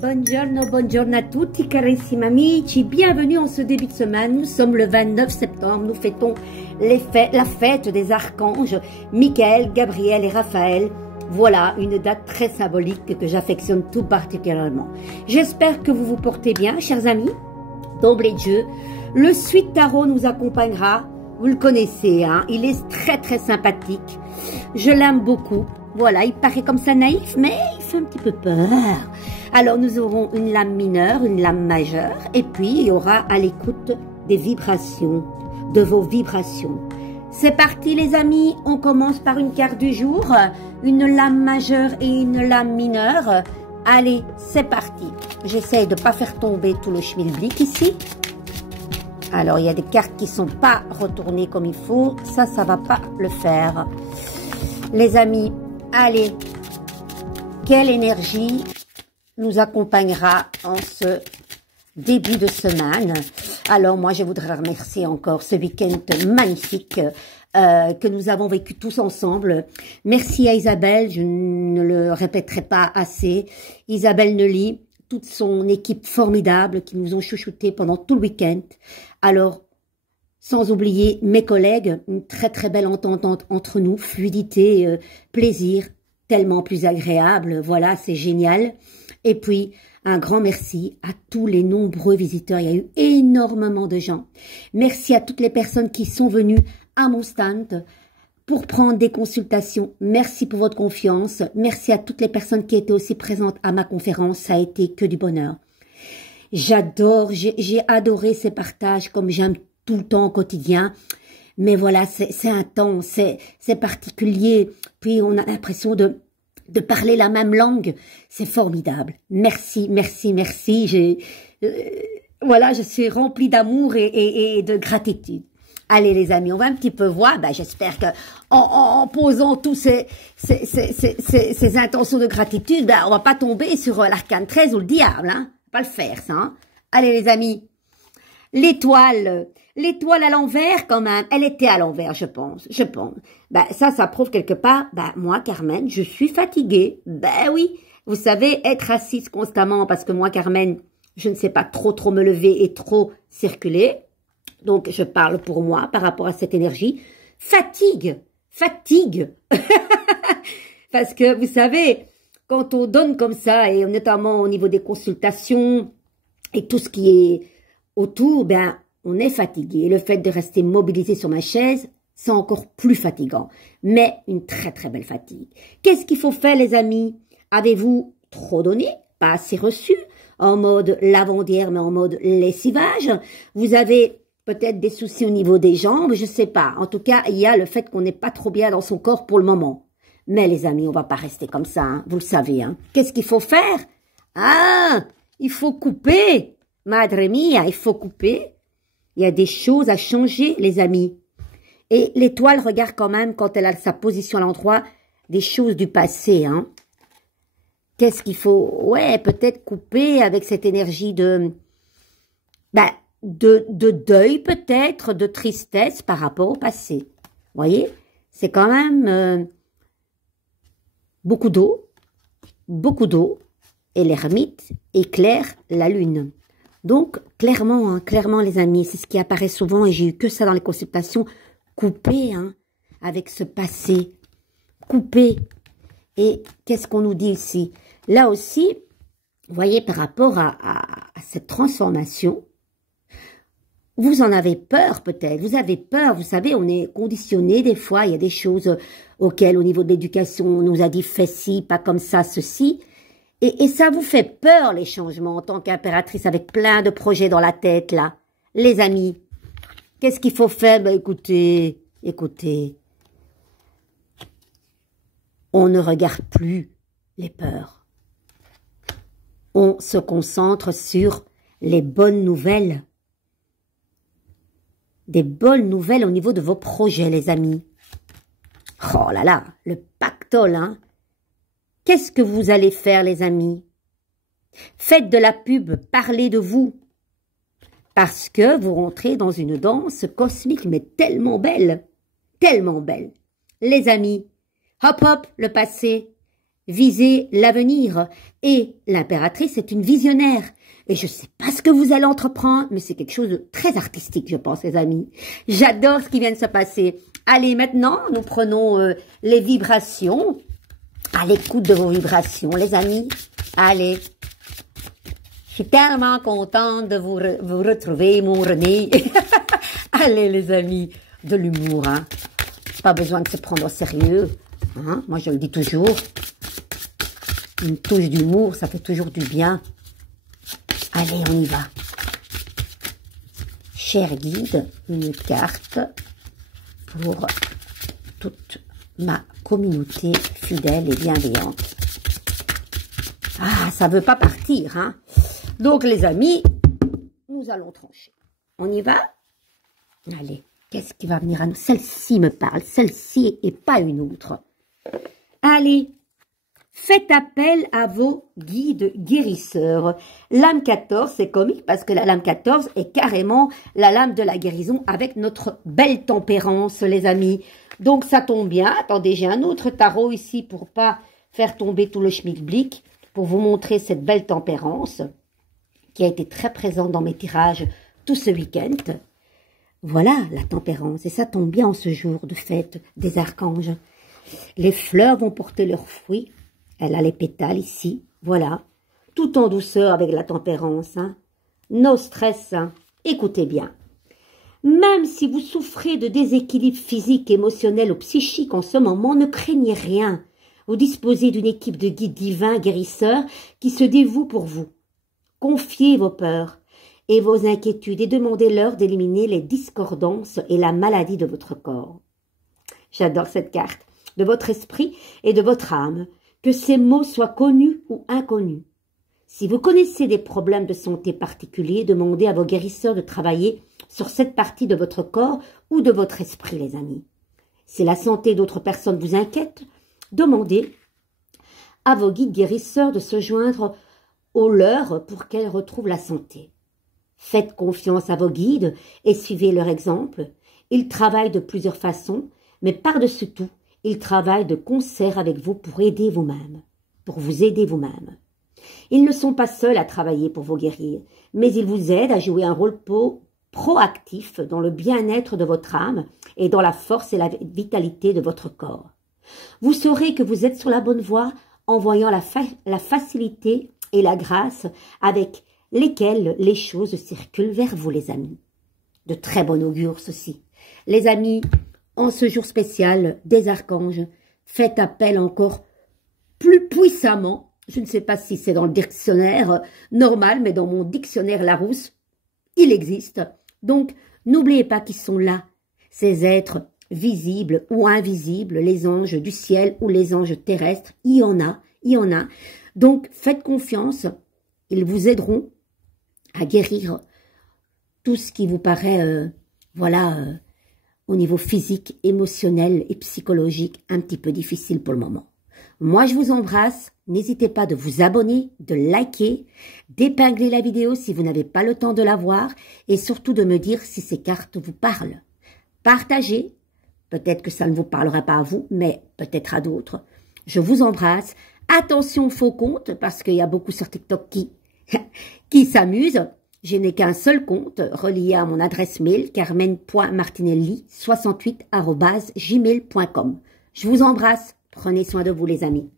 Buongiorno, buongiorno a tutti carissimi amici, bienvenue en ce début de semaine. Nous sommes le 29 septembre, nous fêtons la fête des archanges Michael, Gabriel et Raphaël. Voilà une date très symbolique que j'affectionne tout particulièrement. J'espère que vous vous portez bien, chers amis. D'emblée de jeu, le Suite Tarot nous accompagnera. Vous le connaissez, hein, il est très sympathique. Je l'aime beaucoup. Voilà, il paraît comme ça naïf, mais il fait un petit peu peur. Alors, nous aurons une lame mineure, une lame majeure, et puis il y aura à l'écoute des vibrations, de vos vibrations. C'est parti les amis, on commence par une carte du jour, une lame majeure et une lame mineure. Allez, c'est parti. J'essaie de ne pas faire tomber tout le schmilblick ici. Alors, il y a des cartes qui ne sont pas retournées comme il faut. Ça va pas le faire. Les amis, allez, quelle énergie nous accompagnera en ce début de semaine? Alors, moi, je voudrais remercier encore ce week-end magnifique que nous avons vécu tous ensemble. Merci à Isabelle, je ne le répéterai pas assez. Isabelle Nelly, toute son équipe formidable qui nous ont chouchoutés pendant tout le week-end. Alors, sans oublier mes collègues, une très belle entente entre nous, fluidité, plaisir, tellement plus agréable. Voilà, c'est génial. Et puis, un grand merci à tous les nombreux visiteurs. Il y a eu énormément de gens. Merci à toutes les personnes qui sont venues à mon stand pour prendre des consultations. Merci pour votre confiance. Merci à toutes les personnes qui étaient aussi présentes à ma conférence. Ça a été que du bonheur. J'adore, j'ai adoré ces partages comme j'aime tout le temps au quotidien. Mais voilà, c'est intense, c'est particulier. Puis on a l'impression de parler la même langue. C'est formidable. Merci. Voilà, je suis remplie d'amour et de gratitude. Allez les amis, on va un petit peu voir. Ben, j'espère que en posant tous ces intentions de gratitude, ben, on va pas tomber sur l'arcane 13 ou le diable. Hein. Pas le faire ça. Hein. Allez les amis, l'étoile à l'envers quand même. Elle était à l'envers, je pense. Ben, ça prouve quelque part. Ben, moi, Carmen, je suis fatiguée. Ben oui, vous savez, être assise constamment parce que moi, Carmen, je ne sais pas trop me lever et trop circuler. Donc, je parle pour moi par rapport à cette énergie. Fatigue. Parce que, vous savez, quand on donne comme ça, et notamment au niveau des consultations et tout ce qui est autour, ben, on est fatigué. Et le fait de rester mobilisé sur ma chaise, c'est encore plus fatigant. Mais une très belle fatigue. Qu'est-ce qu'il faut faire, les amis? Avez-vous trop donné? Pas assez reçu? En mode lavandière, mais en mode lessivage? Vous avez peut-être des soucis au niveau des jambes, je sais pas. En tout cas, il y a le fait qu'on n'est pas trop bien dans son corps pour le moment. Mais les amis, on va pas rester comme ça, hein, vous le savez. Hein. Qu'est-ce qu'il faut faire? Ah, il faut couper. Madre mia, il faut couper. Il y a des choses à changer, les amis. Et l'étoile regarde quand même, quand elle a sa position à l'endroit, des choses du passé. Hein. Qu'est-ce qu'il faut? Ouais, peut-être couper avec cette énergie de... Ben, de deuil peut-être, de tristesse par rapport au passé. Vous voyez, c'est quand même beaucoup d'eau, et l'ermite éclaire la lune. Donc, clairement les amis, c'est ce qui apparaît souvent, et j'ai eu que ça dans les consultations, couper hein, avec ce passé, couper. Et qu'est-ce qu'on nous dit ici? Là aussi, vous voyez, par rapport à cette transformation, vous en avez peur peut-être, vous avez peur, vous savez, on est conditionné des fois, il y a des choses auxquelles au niveau de l'éducation on nous a dit fais ci, pas comme ça, ceci, et ça vous fait peur les changements en tant qu'impératrice avec plein de projets dans la tête là. Les amis, qu'est-ce qu'il faut faire? Ben écoutez, on ne regarde plus les peurs, on se concentre sur les bonnes nouvelles. Des bonnes nouvelles au niveau de vos projets, les amis. Oh là là, le pactole, hein. Qu'est-ce que vous allez faire, les amis? Faites de la pub, parlez de vous. Parce que vous rentrez dans une danse cosmique, mais tellement belle. Les amis, hop, le passé. visez l'avenir. Et l'impératrice est une visionnaire. Et je ne sais pas ce que vous allez entreprendre, mais c'est quelque chose de très artistique, je pense, les amis. J'adore ce qui vient de se passer. Allez, maintenant, nous prenons les vibrations. À l'écoute de vos vibrations, les amis. Allez. Je suis tellement contente de vous retrouver, mon René. Allez, les amis, de l'humour, hein. Pas besoin de se prendre au sérieux. Hein? Moi, je le dis toujours. Une touche d'humour, ça fait toujours du bien. Allez, on y va. Cher guide, une carte pour toute ma communauté fidèle et bienveillante. Ah, ça veut pas partir, hein. Donc, les amis, nous allons trancher. On y va? Allez, qu'est-ce qui va venir à nous? Celle-ci me parle, celle-ci et pas une autre. Allez, faites appel à vos guides guérisseurs. Lame 14, c'est comique parce que la lame 14 est carrément la lame de la guérison avec notre belle tempérance, les amis. Donc, ça tombe bien. Attendez, j'ai un autre tarot ici pour pas faire tomber tout le schmilblick, pour vous montrer cette belle tempérance qui a été très présente dans mes tirages tout ce week-end. Voilà la tempérance, et ça tombe bien en ce jour de fête des archanges. Les fleurs vont porter leurs fruits. Elle a les pétales ici, voilà. Tout en douceur avec la tempérance. Hein. No stress, hein. Écoutez bien. Même si vous souffrez de déséquilibre physique, émotionnel ou psychique en ce moment, ne craignez rien. Vous disposez d'une équipe de guides divins, guérisseurs, qui se dévouent pour vous. Confiez vos peurs et vos inquiétudes et demandez-leur d'éliminer les discordances et la maladie de votre corps. J'adore cette carte. De votre esprit et de votre âme. Que ces mots soient connus ou inconnus. Si vous connaissez des problèmes de santé particuliers, demandez à vos guérisseurs de travailler sur cette partie de votre corps ou de votre esprit, les amis. Si la santé d'autres personnes vous inquiète, demandez à vos guides guérisseurs de se joindre aux leurs pour qu'elles retrouvent la santé. Faites confiance à vos guides et suivez leur exemple. Ils travaillent de plusieurs façons, mais par-dessus tout, ils travaillent de concert avec vous pour aider vous-même, pour vous aider vous-même. Ils ne sont pas seuls à travailler pour vous guérir, mais ils vous aident à jouer un rôle proactif dans le bien-être de votre âme et dans la force et la vitalité de votre corps. Vous saurez que vous êtes sur la bonne voie en voyant la facilité et la grâce avec lesquelles les choses circulent vers vous, les amis. De très bon augure, ceci. Les amis, en ce jour spécial des archanges, faites appel encore plus puissamment. Je ne sais pas si c'est dans le dictionnaire normal, mais dans mon dictionnaire Larousse, il existe. Donc, n'oubliez pas qu'ils sont là, ces êtres visibles ou invisibles, les anges du ciel ou les anges terrestres. Il y en a. Donc, faites confiance, ils vous aideront à guérir tout ce qui vous paraît, au niveau physique, émotionnel et psychologique, un petit peu difficile pour le moment. Moi, je vous embrasse. N'hésitez pas de vous abonner, de liker, d'épingler la vidéo si vous n'avez pas le temps de la voir et surtout de me dire si ces cartes vous parlent. Partagez. Peut-être que ça ne vous parlera pas à vous, mais peut-être à d'autres. Je vous embrasse. Attention, faux compte, parce qu'il y a beaucoup sur TikTok qui s'amusent. Je n'ai qu'un seul compte relié à mon adresse mail, carmen.martinelli68@gmail.com. Je vous embrasse. Prenez soin de vous, les amis.